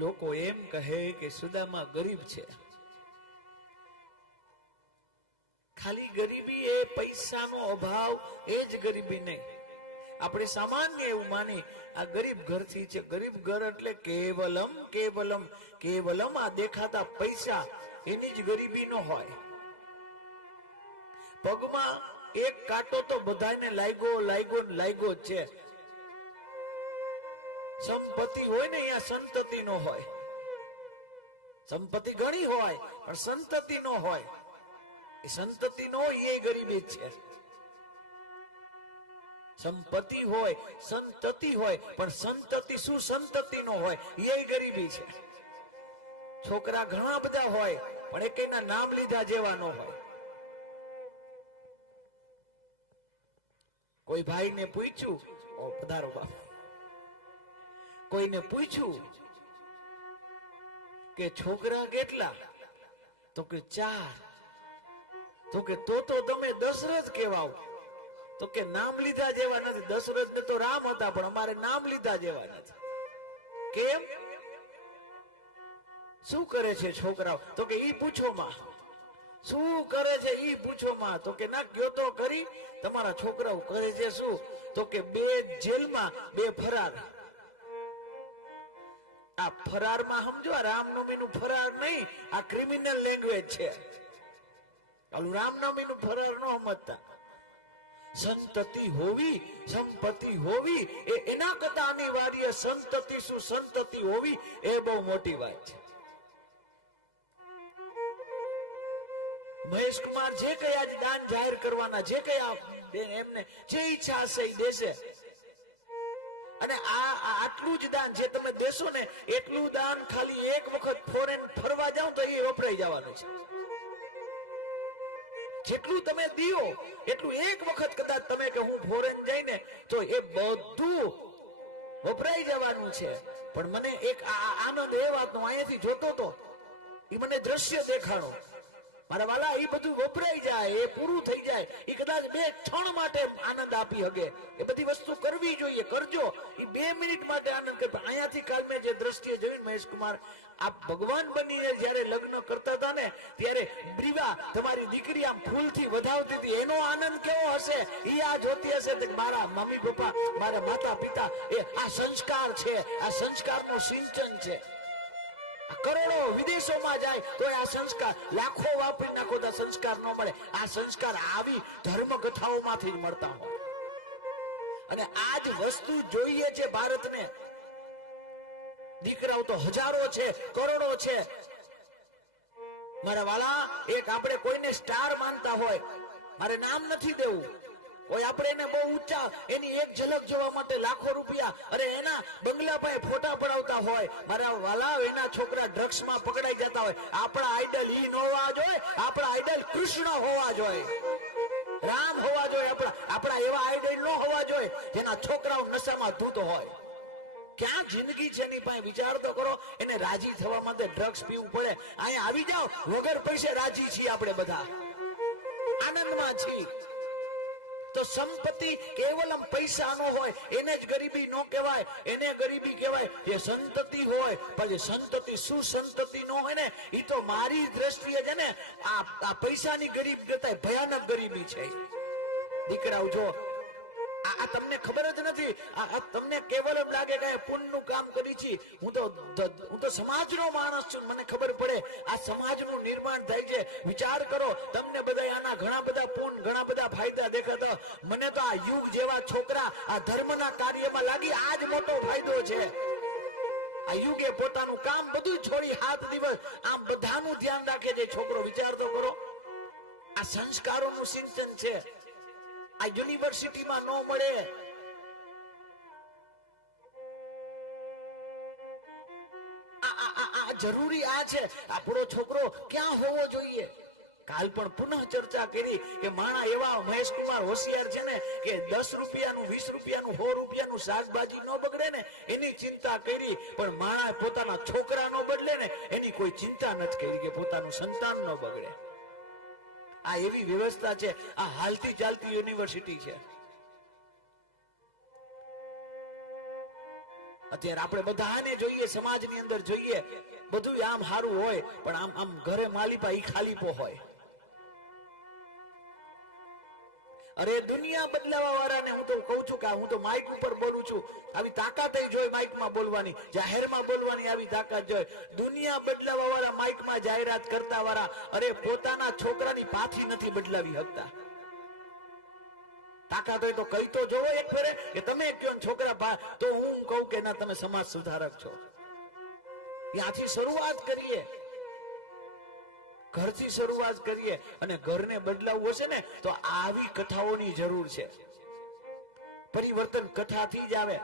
લોકો એમ કહે કે સુદામા ગરીબ છે. ખાલી ગરીબી એ પૈસાનો અભાવ એ જ ગરીબી નહીં. આપણે સામાન્ય એવું માની આ ગરીબ ઘરથી છે. ગરીબ ઘર એટલે કેવલમ કેવલમ કેવલમ આ દેખાતા પૈસા એની જ ગરીબી નો હોય. પગમાં એક કાંટો તો બધાને લાગ્યો લાગ્યો લાગ્યો જ છે. સંપત્તિ હોય ને અહીંયા સંતતિ નો હોય. સંપત્તિ ઘણી હોય પણ સંતતિ નો હોય. એ સંતતિ નો હોય એ ગરીબી છે. સંપત્તિ હોય સંતતિ હોય પણ સંતતિ શું સંતતિ નો હોય એ ગરીબી છે. છોકરા ઘણા બધા હોય પણ એકેના નામ લીધા જેવા નો હોય. કોઈ ભાઈને પૂછ્યું, ઓ પધારો બાપ, કોઈને પૂછ્યું કે છોકરા કેટલા? તો કે 4. તો કે તો તમે દશરથ કેવાઓ. તો કે નામ લીધા જેવા નથી. દશરથ ને તો રામ હતા પણ અમારે નામ લીધા જેવા નથી. કેમ? શું કરે છે છોકરાઓ? તો કે ઈ પૂછો માં. શું કરે છે ઈ પૂછો માં. તો કે ના ગયો તો કરી. તમારા છોકરાઓ કરે છે શું? તો કે 2 જેલમાં 2 ફરાર. આ ફરારમાં સમજો, આ રામનવમી નું ફરાર નહીં, આ ક્રિમિનલ લેંગ્વેજ છે. રામનવમી નું ફરાર નો સમજતા. સંતતિ હોવી, સંપત્તિ હોવી એ એના કરતા અનિવાર્ય. સંતતિ શું સંતતિ હોવી એ બહુ મોટી વાત છે. મહેશ કુમાર જે કઈ આજે દાન જાહેર કરવાના, જે કઈ એમને જે ઈચ્છા હશે એ દેશે. અને આટલું જ દાન જે તમે દેશો ને એટલું દાન ખાલી એક વખત ફોરેન ફરવા જાવ તો એ વપરાઈ જવાનું છે. જેટલું તમે દિયો એટલું એક વખત કદાચ તમે કે હું ફોરેન જઈને તો એ બધું વપરાઈ જવાનું છે. પણ મને એક આનંદ એ વાતનો અહીંયાથી જોતો તો એ મને દ્રશ્ય દેખાડો. મારા વાલા એ બધું વપરાઈ જાય, એ પૂરું થઈ જાય, એ કદાચ 2 ક્ષણ માટે આનંદ આપી હગે. એ બધી વસ્તુ કરવી જોઈએ, કરજો. એ 2 મિનિટ માટે આનંદ કરે. અહીંયાથી કાલ મેં જે દ્રષ્ટિએ જોયું મહેશ કુમાર, આ ભગવાન બનીને જયારે લગ્ન કરતા હતા ને ત્યારે બ્રીવા તમારી દીકરી આમ ફૂલથી વધાવતી હતી. એનો આનંદ કેવો હશે એ આ જોતી હશે. મારા મમ્મી પપ્પા, મારા માતા પિતા, એ આ સંસ્કાર છે, આ સંસ્કારનું સિંચન છે. કરોડો વિદેશોમાં જાય તો આ સંસ્કાર, લાખો વાપરી નાખો તો સંસ્કાર ન મળે. આ સંસ્કાર આવી ધર્મ કથાઓમાંથી જ મળતા હોય. અને આ જ વસ્તુ જોઈએ છે ભારતને. દીકરાઓ તો હજારો છે, કરોડો છે. મારા વાલા, એક આપણે કોઈને સ્ટાર માનતા હોય, મારે નામ નથી દેવું, કોઈ આપણે એને બહુ ઊંચા, એની એક ઝલક જોવા માટે લાખો રૂપિયા, અરે એના બંગલા પાસે ફોટા પડાવતા હોય. મારા વાલા, એના છોકરા ડ્રગ્સમાં પકડાઈ જતા હોય. આપણા આઈડલ ઈ ન હોવા જોઈએ, આપણા આઈડલ કૃષ્ણ હોવા જોઈએ, રામ હોવા જોઈએ. આપણા એવા આઈડલ ન હોવા જોઈએ જેના છોકરાઓ નશામાં ધૂત હોય. ક્યાં જિંદગી છે એની પાસે વિચાર તો કરો. એને રાજી થવા માટે ડ્રગ્સ પીવું પડે. અહીંયા આવી જાઓ, વગર પૈસે રાજી છીએ આપણે બધા, આનંદમાં છીએ. તો સંપત્તિ કેવલમ પૈસા નો હોય એને જ ગરીબી નો કહેવાય. એને ગરીબી કહેવાય જે સંતતિ હોય. પણ જે સંતતિ શું સંતતિ નો હોય ને, એ તો મારી દ્રષ્ટિએ છે ને આ પૈસાની ગરીબી કરતા ભયાનક ગરીબી છે. દીકરાઓ જો આ તમને ખબર જ નથી. આ તમને કેવલ એમ લાગે કે પુણ્યનું કામ કરી છે. હું તો સમાજનો માણસ છું, મને ખબર પડે આ સમાજનું નિર્માણ થાય છે. વિચાર કરો, તમને બધા આના ઘણા બધા પુણ્ય, ઘણા બધા ફાયદા દેખાતા. મને તો આ યુગ જેવા છોકરા આ ધર્મના કાર્યમાં લાગી આ જ મોટો ફાયદો છે. આ યુગે પોતાનું કામ બધું છોડી 7 દિવસ આમ બધાનું ધ્યાન રાખે છે છોકરો. વિચાર તો કરો, આ સંસ્કારોનું સિંચન છે. આ યુનિવર્સિટીમાં ન મળે. આ જરૂરી આ છે. આપણો છોકરો ક્યાં હોવો જોઈએ. કાલ પણ પુનઃ ચર્ચા કરી કે માણા એવા મહેશ કુમાર હોશિયાર છે ને કે 10 રૂપિયાનું, 20 રૂપિયાનું, 100 રૂપિયાનું શાકભાજી ન બગડે ને એની ચિંતા કરી. પણ માણા પોતાના છોકરા ન બદલે ને એની કોઈ ચિંતા નથી કરી કે પોતાનું સંતાન ન બગડે. આ એવી વ્યવસ્થા છે. આ હાલતી ચાલતી યુનિવર્સિટી છે. અત્યારે આપણે બધાને જોઈએ, સમાજની અંદર જોઈએ, બધું આમ સારું હોય, પણ આમ આમ ઘરે માલિપા ઈ ખાલીપો હોય. અરે દુનિયા બદલાવા વાળાને હું તો કહું છું કે હું તો માઇક ઉપર બોલું છું, આવી તાકાત જોઈ માઇકમાં બોલવાની, જાહેરમાં બોલવાની આવી તાકાત જોઈ. દુનિયા બદલાવા વાળા માઇકમાં જાહેરાત કરતા વાળા અરે પોતાના છોકરાની પાથી નથી બદલાવી શકતા. તાકાત હોય તો કઈ તો જોવો એક ફેરે કે તમે કયો છોકરા, તો હું કહું કે ના તમે સમાજ સુધારક છો. ત્યાંથી શરૂઆત કરીએ, ઘરથી શરૂઆત કરીએ, અને ઘરને બદલાવવું હશે ને તો આવી કથાઓની જરૂર છે. પરિવર્તન કથાથી જ આવે.